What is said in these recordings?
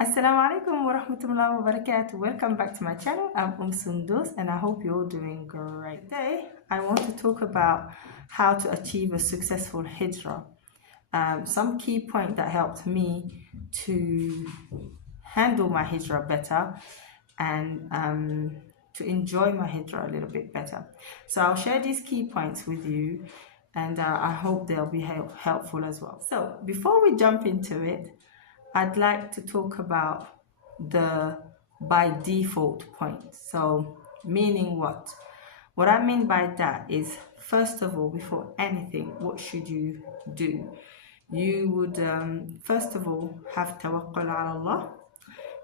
Assalamu alaikum wa rahmatullahi wa barakatuh. Welcome back to my channel. I'm Sundus and I hope you're all doing great. Today, I want to talk about how to achieve a successful hijrah. Some key point that helped me to handle my hijrah better and to enjoy my hijrah a little bit better. So I'll share these key points with you and I hope they'll be helpful as well. So before we jump into it, I'd like to talk about the by default point. So, meaning what? What I mean by that is, first of all, before anything, what should you do? You would, first of all, have tawakkul ala Allah.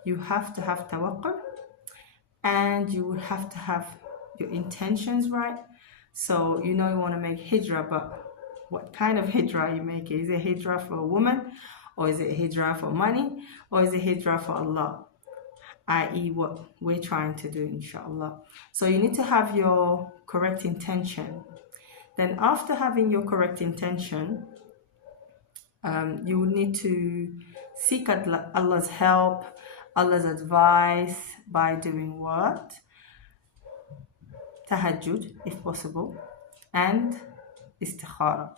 You have to have tawakkul, and you would have to have your intentions right. So, you know, you want to make hijrah, but what kind of hijrah are you making? Is it hijrah for a woman? Or is it hijrah for money? Or is it hijrah for Allah? I.e. what we're trying to do, inshaallah. So you need to have your correct intention. Then after having your correct intention, you will need to seek Allah's help, Allah's advice by doing what? Tahajjud, if possible, and istikhara.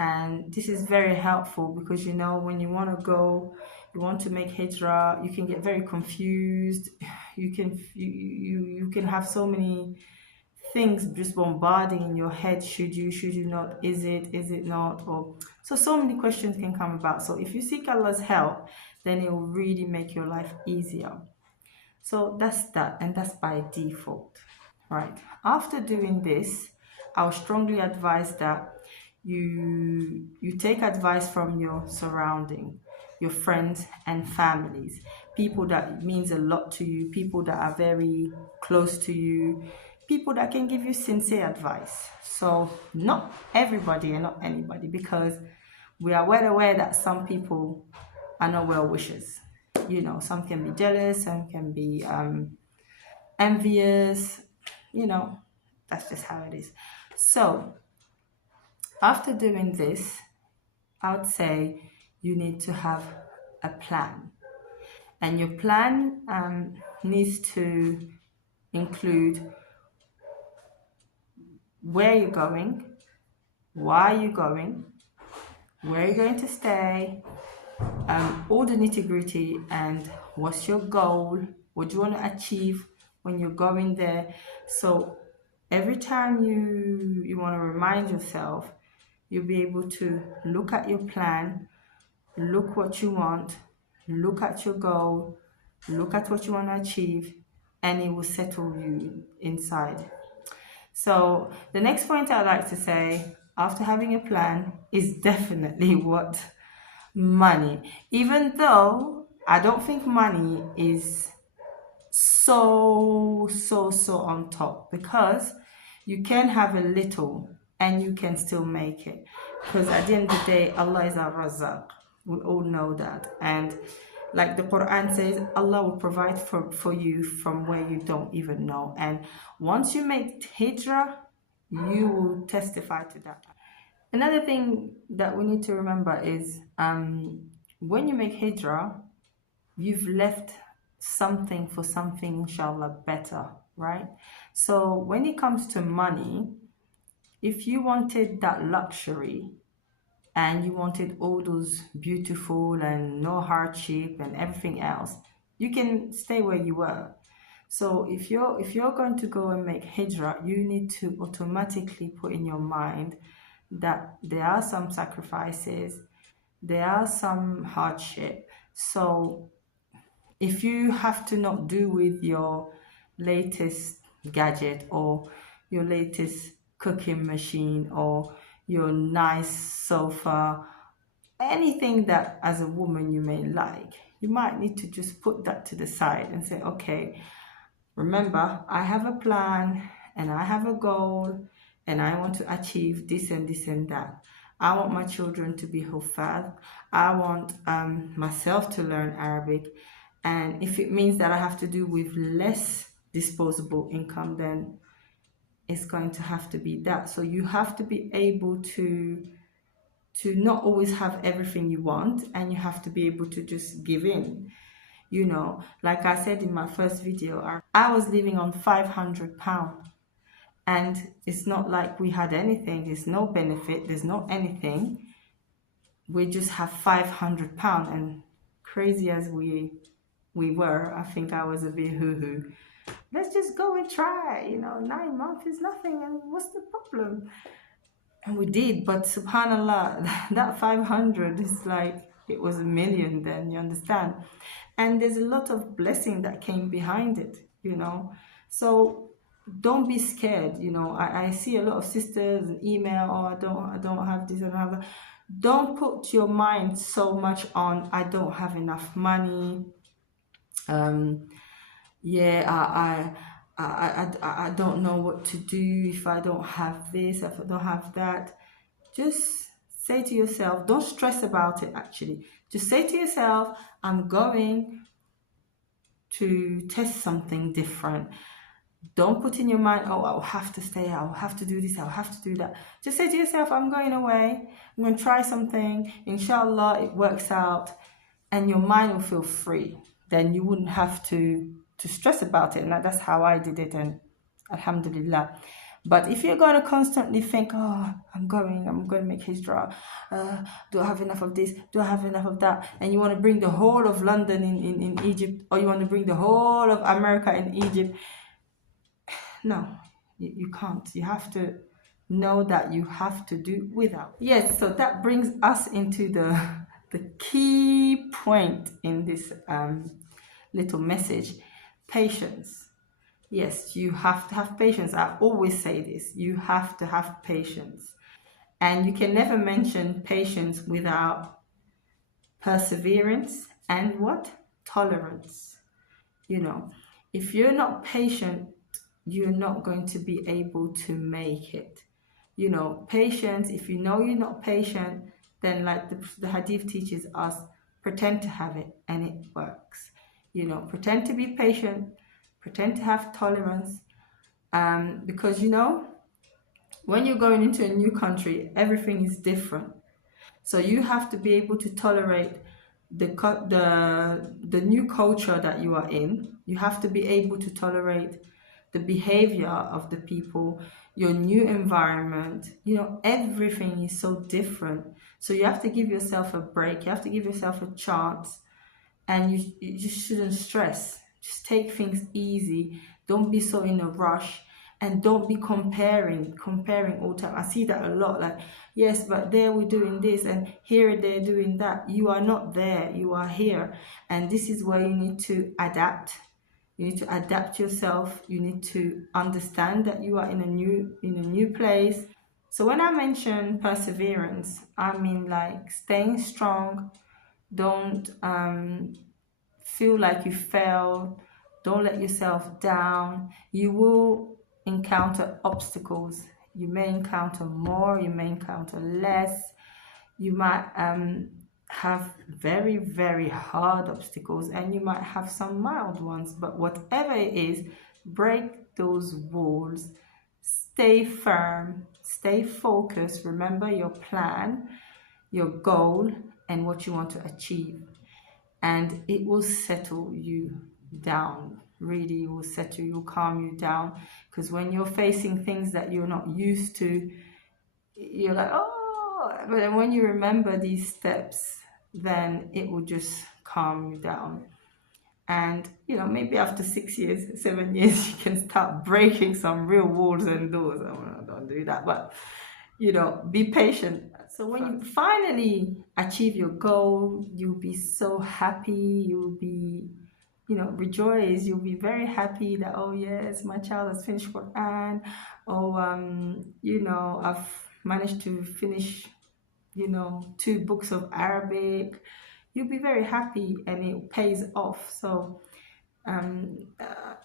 And this is very helpful because, you know, when you want to go, you want to make hijrah, you can get very confused. You can have so many things just bombarding in your head. Should you not? Is it not? Or so many questions can come about. So if you seek Allah's help, then it will really make your life easier. So that's that, and that's by default, right? After doing this, I would strongly advise that you take advice from your surrounding, your friends and families, people that means a lot to you, people that are very close to you, people that can give you sincere advice. So not everybody and not anybody, because we are well aware that some people are not well wishers. You know, some can be jealous, some can be envious. You know, that's just how it is. So after doing this, I would say you need to have a plan. And your plan needs to include where you're going, why you're going, where you're going to stay, all the nitty-gritty, and what's your goal, what do you want to achieve when you're going there. So every time you want to remind yourself, you'll be able to look at your plan, look what you want, look at your goal, look at what you want to achieve, and it will settle you inside. So the next point I'd like to say, after having a plan, is definitely what? Money. Even though I don't think money is so on top, because you can have a little and you can still make it, because at the end of the day, Allah is our Razaq. We all know that. And like the Quran says, Allah will provide for you from where you don't even know. And once you make hijrah, you will testify to that. Another thing that we need to remember is when you make hijrah, you've left something for something, inshallah, better, right? So when it comes to money, if you wanted that luxury and you wanted all those beautiful and no hardship and everything else, you can stay where you were. So if you're going to go and make hijrah, you need to automatically put in your mind that there are some sacrifices, there are some hardship. So if you have to not do with your latest gadget or your latest cooking machine or your nice sofa, anything that as a woman you may like, you might need to just put that to the side and say, okay, remember, I have a plan and I have a goal and I want to achieve this and this and that. I want my children to be huffaz. I want myself to learn Arabic. And if it means that I have to do with less disposable income, then it's going to have to be that. So you have to be able to to not always have everything you want, and you have to be able to just give in. You know, like I said in my first video, I was living on £500, and it's not like we had anything. There's no benefit, there's no anything. We just have £500, and crazy as we were, I think I was a bit hoo-hoo. Let's just go and try, 9 months is nothing, and what's the problem? And we did, but subhanallah, that 500 is like, it was a million then, you understand? And there's a lot of blessing that came behind it, So don't be scared, I see a lot of sisters email, oh, I don't have this, I don't have that. Don't put your mind so much on, I don't have enough money. I don't know what to do if I don't have this, if I don't have that. Just say to yourself, don't stress about it actually. Just say to yourself, I'm going to test something different. Don't put in your mind, oh, I'll have to stay, I'll have to do this, I'll have to do that. Just say to yourself, I'm going away, I'm going to try something, inshallah it works out, and your mind will feel free. Then you wouldn't have to stress about it. And that's how I did it, and alhamdulillah. But if you're going to constantly think, oh, I'm going to make Hijrah, do I have enough of this, do I have enough of that, and you want to bring the whole of London in Egypt, or you want to bring the whole of America in Egypt, no, you can't. You have to know that you have to do without. Yes, so that brings us into the key point in this little message: patience. Yes, you have to have patience. I always say this: you have to have patience, and you can never mention patience without perseverance and what? Tolerance. If you're not patient, you're not going to be able to make it. Patience, if you know you're not patient, then like the hadith teaches us, pretend to have it, and it works. Pretend to be patient, pretend to have tolerance, because when you're going into a new country, everything is different. So you have to be able to tolerate the new culture that you are in. You have to be able to tolerate the behavior of the people, your new environment. Everything is so different. So you have to give yourself a break. You have to give yourself a chance, and you just shouldn't stress. Just take things easy. Don't be so in a rush, and don't be comparing all the time. I see that a lot. Like, yes, but there we're doing this, and here they're doing that. You are not there. You are here, and this is where you need to adapt. You need to adapt yourself. You need to understand that you are in a new place. So when I mention perseverance, I mean like staying strong. Don't feel like you failed. Don't let yourself down. You will encounter obstacles. You may encounter more, you may encounter less. You might have very, very hard obstacles, and you might have some mild ones, but whatever it is, break those walls. Stay firm, stay focused. Remember your plan, your goal, and what you want to achieve, and it will settle you down. Really, it will settle you, calm you down, because when you're facing things that you're not used to, you're like, oh, but then when you remember these steps, then it will just calm you down. And maybe after 6 years, 7 years, you can start breaking some real walls and doors. Oh, don't do that, but be patient. So when you finally achieve your goal, you'll be so happy. You'll be rejoice. You'll be very happy that, oh yes, my child has finished Quran. Oh, I've managed to finish 2 books of Arabic. You'll be very happy, and it pays off. So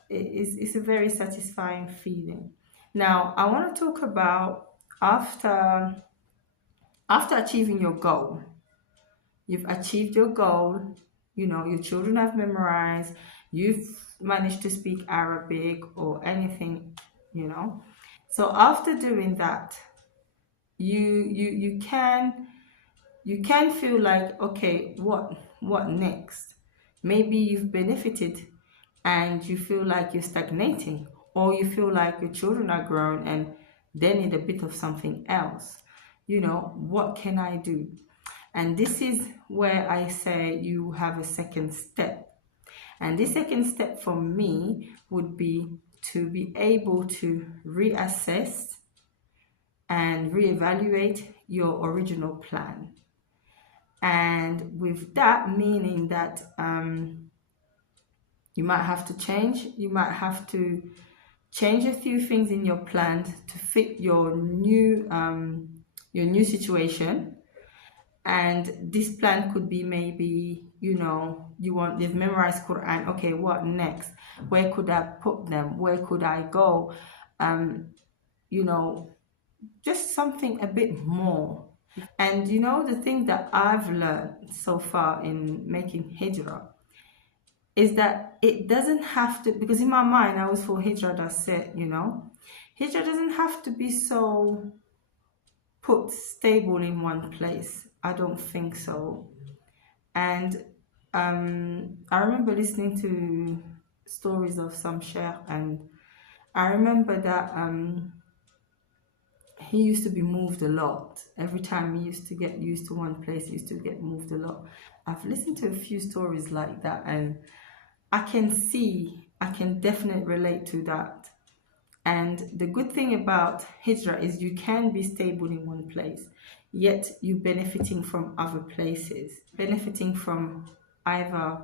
it's a very satisfying feeling. Now I want to talk about after achieving your goal. You've achieved your goal. Your children have memorized. You've managed to speak Arabic or anything. So after doing that, you can you can feel like, okay, what next? Maybe you've benefited and you feel like you're stagnating, or you feel like your children are grown and they need a bit of something else. What can I do? And this is where I say you have a second step. And this second step for me would be to be able to reassess and reevaluate your original plan. And with that, meaning that you might have to change, you might have to change a few things in your plan to fit your new situation. And this plan could be maybe, they've memorized Quran. Okay, what next? Where could I put them? Where could I go? Just something a bit more. And the thing that I've learned so far in making Hijrah is that it doesn't have to, because in my mind I was for Hijrah, that's it, Hijrah doesn't have to be so put stable in one place. I don't think so. And I remember listening to stories of some sheikh, and I remember that he used to be moved a lot. Every time he used to get used to one place, he used to get moved a lot. I've listened to a few stories like that, and I can definitely relate to that. And the good thing about Hijrah is you can be stable in one place, yet you're benefiting from other places, benefiting from either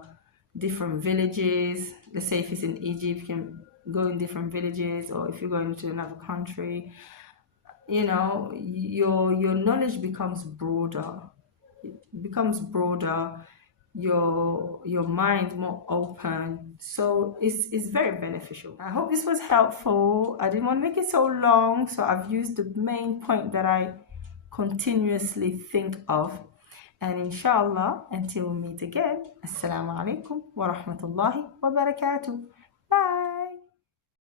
different villages. Let's say if it's in Egypt, you can go in different villages, or if you're going to another country, your knowledge becomes broader. It becomes broader, your mind more open. So it's very beneficial. I hope this was helpful. I didn't want to make it so long, so I've used the main point that I continuously think of. And inshallah, until we meet again, assalamu alaikum wa rahmatullahi wa barakatuh. Bye.